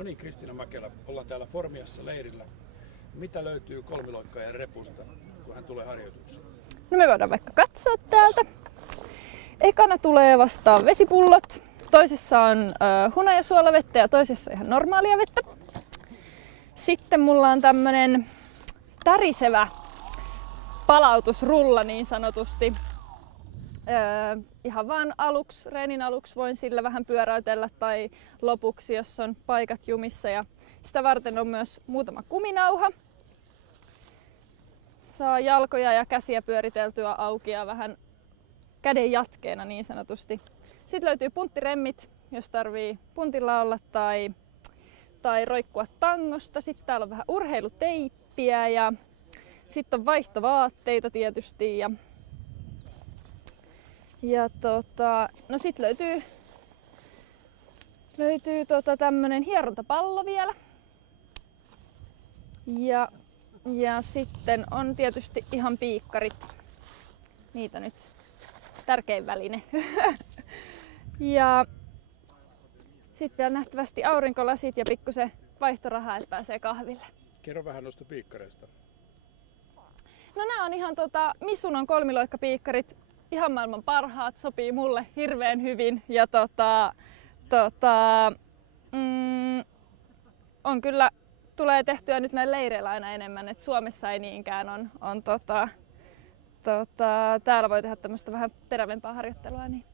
No niin, Kristiina Mäkelä, ollaan täällä Formiassa leirillä. Mitä löytyy kolmiloikkaajan repusta, kun hän tulee harjoituksiin? No me voidaan vaikka katsoa täältä. Ekana tulee vastaan vesipullot. Toisessa on hunajasuolavettä ja toisessa ihan normaalia vettä. Sitten mulla on tämmönen tärisevä palautusrulla niin sanotusti. Ihan vaan reenin aluksi voin sillä vähän pyöräytellä tai lopuksi, jos on paikat jumissa. Ja sitä varten on myös muutama kuminauha. Saa jalkoja ja käsiä pyöriteltyä auki ja vähän käden jatkeena niin sanotusti. Sitten löytyy punttiremmit, jos tarvii puntilla olla tai roikkua tangosta. Sitten täällä on vähän urheiluteippiä ja sitten on vaihtovaatteita tietysti. No sit löytyy tämmönen hierontapallo vielä. Ja sitten on tietysti ihan piikkarit. Niitä nyt tärkein väline. Ja sitten vielä nähtävästi aurinkolasit ja pikkusen vaihtorahaa, että pääsee kahville. Kerro vähän noista piikkareista. No nämä on ihan Misunon kolmiloikkapiikkarit. Ihan maailman parhaat, sopii mulle hirveän hyvin ja on kyllä, tulee tehtyä nyt näin leireillä aina enemmän, että Suomessa ei niinkään on täällä voi tehdä tämmöistä vähän terävempää harjoittelua. Niin